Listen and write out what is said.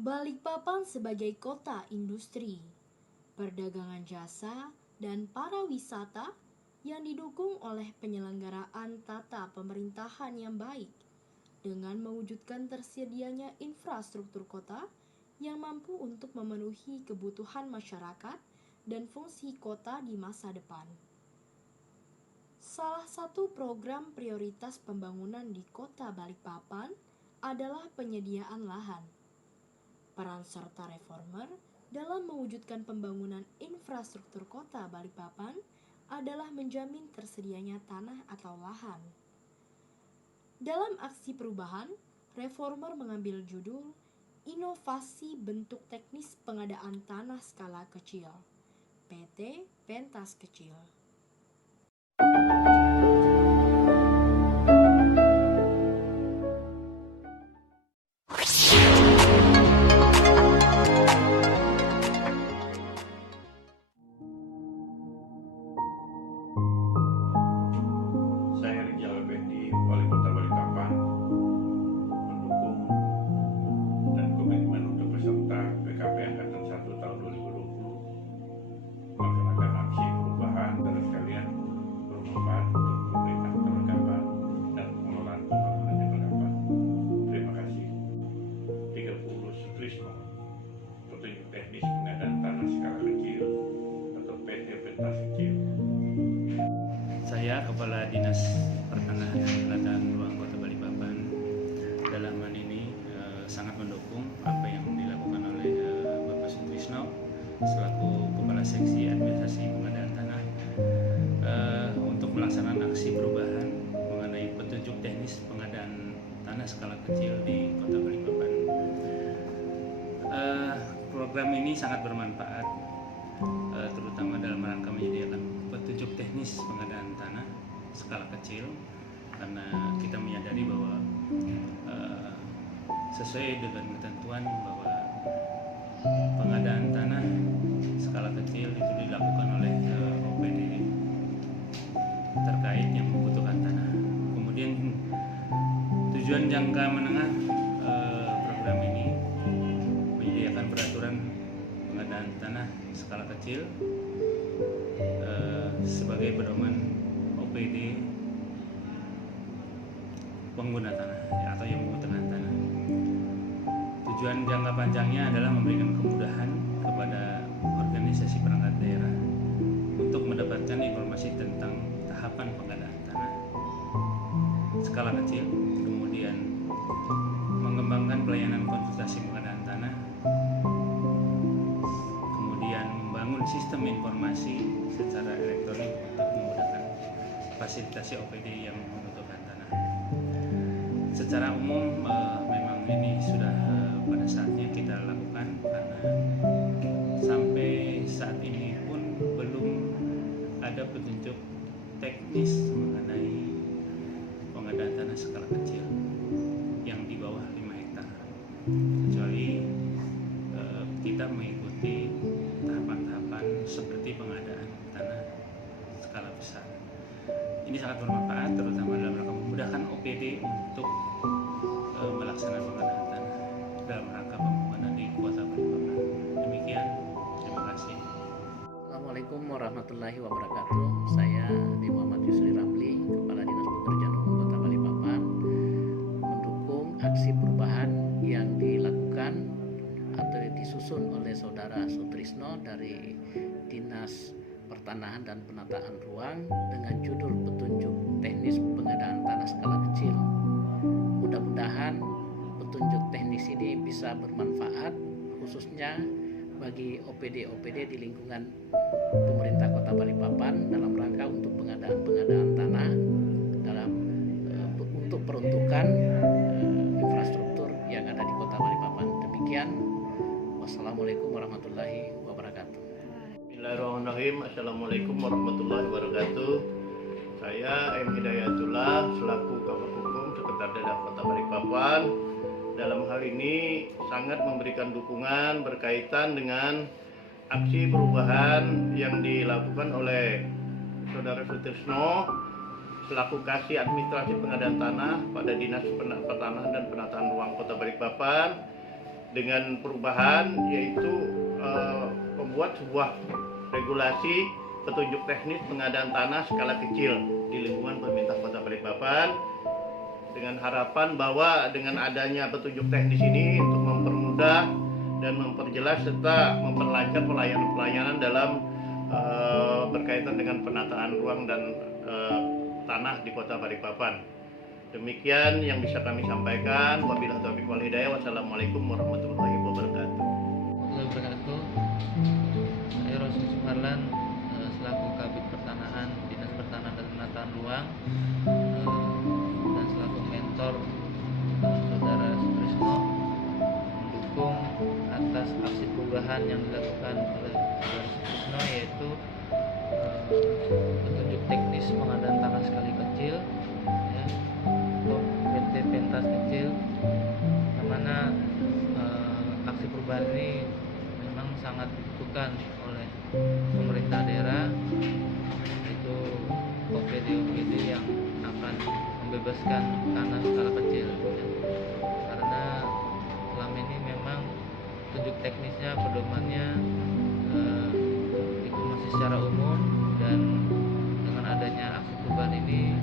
Balikpapan sebagai kota industri, perdagangan jasa, dan pariwisata yang didukung oleh penyelenggaraan tata pemerintahan yang baik dengan mewujudkan tersedianya infrastruktur kota yang mampu untuk memenuhi kebutuhan masyarakat dan fungsi kota di masa depan. Salah satu program prioritas pembangunan di Kota Balikpapan adalah penyediaan lahan. Peran serta reformer dalam mewujudkan pembangunan infrastruktur Kota Balikpapan adalah menjamin tersedianya tanah atau lahan. Dalam aksi perubahan, reformer mengambil judul Inovasi Bentuk Teknis Pengadaan Tanah Skala Kecil, PT Pentas Kecil. Saya Rijal Effendi, Wali Kota Balikpapan, mendukung dan komitmen untuk peserta PKP Angkatan 1 tahun 2020 melaksanakan aksi perubahan dan sekalian bermanfaat untuk pemerintah terdapat dan pengelolaan pembangunan yang terdapat. Terima kasih. 30 Sutrisno, petunjuk teknis pengadaan tanah skala kecil atau PT Pentas Kecil. Saya Kepala Dinas Pertanahan dan Penataan Ruang Kota Balikpapan dalam hal ini sangat mendukung apa yang dilakukan oleh Bapak Sutrisno selaku Kepala Seksi Administrasi Pengadaan Tanah untuk melaksanakan aksi perubahan mengenai petunjuk teknis pengadaan tanah skala kecil di Kota Balikpapan. Program ini sangat bermanfaat terutama dalam rangka menyediakan petunjuk teknis pengadaan tanah skala kecil, karena kita menyadari bahwa sesuai dengan ketentuan bahwa pengadaan tanah skala kecil itu dilakukan oleh OPD terkait yang membutuhkan tanah. Kemudian tujuan jangka menengah program ini menyediakan peraturan pengadaan tanah skala kecil sebagai pedoman OPD pengguna tanah atau yang membutuhkan tanah. Tujuan jangka panjangnya adalah memberikan kemudahan kepada organisasi perangkat daerah untuk mendapatkan informasi tentang tahapan pengadaan tanah skala kecil, kemudian mengembangkan pelayanan konsultasi pengadaan tanah, kemudian membangun sistem informasi secara elektronik untuk memudahkan fasilitasi OPD yang membutuhkan tanah. Secara umum memang ini sudah pada saatnya kita lakukan, karena sampai saat ini pun belum ada petunjuk teknis mengenai pengadaan tanah skala kecil yang di bawah 5 hektar, kecuali kita mengikuti tahapan-tahapan seperti pengadaan tanah skala besar. Ini sangat bermanfaat terutama dalam rangka memudahkan OPD untuk melaksanakan pengadaan tanah dalam rangka pembangunan di Kota Balikpapan. Demikian, terima kasih. Assalamualaikum warahmatullahi wabarakatuh. Saya Muhammad Yusri Ramli, Kepala Dinas Pekerjaan Umum Kota Balikpapan, mendukung aksi perubahan yang dilakukan atau disusun oleh Saudara Sutrisno dari Dinas Pertanahan dan Penataan Ruang dengan judul Petunjuk Teknis Pengadaan Tanah Skala Kecil. Mudah-mudahan petunjuk teknis ini bisa bermanfaat khususnya bagi OPD-OPD di lingkungan pemerintah Kota Balikpapan dalam rangka untuk pengadaan tanah untuk peruntukan infrastruktur yang ada di Kota Balikpapan. Demikian, wassalamualaikum warahmatullahi wabarakatuh. Bismillahirrahmanirrahim. Assalamualaikum warahmatullahi wabarakatuh. Saya M. Hidayatullah selaku Kabak Hukum Sekretaris Daerah Kota Balikpapan. Dalam hal ini sangat memberikan dukungan berkaitan dengan aksi perubahan yang dilakukan oleh Saudara Sutrisno selaku Kasih Administrasi Pengadaan Tanah pada Dinas Pertanahan dan Penataan Ruang Kota Balikpapan dengan perubahan, yaitu membuat sebuah regulasi petunjuk teknis pengadaan tanah skala kecil di lingkungan pemerintah Kota Balikpapan, dengan harapan bahwa dengan adanya petunjuk teknis ini untuk mempermudah dan memperjelas serta memperlancar pelayanan dalam berkaitan dengan penataan ruang dan tanah di Kota Balikpapan. Demikian yang bisa kami sampaikan. Wabillahi taufiq wal hidayah. Wassalamualaikum warahmatullahi wabarakatuh. Saya Rosin Suharlan selaku Kabid Pertanahan Dinas Pertanahan dan Penataan Ruang dan selaku mentor Saudara Sutrisno mendukung atas aksi perubahan yang dilakukan oleh Saudara Sutrisno, yaitu petunjuk teknis pengadaan tanah skala kecil ya, atau PT Pentas Kecil, yang mana aksi perubahan ini memang sangat dibutuhkan oleh pemerintah daerah, yaitu OPD yang akan membebaskan tanah skala kecil ya. Karena selama ini memang petunjuk teknisnya pedomannya itu masih secara umum, dan dengan adanya aksi perubahan ini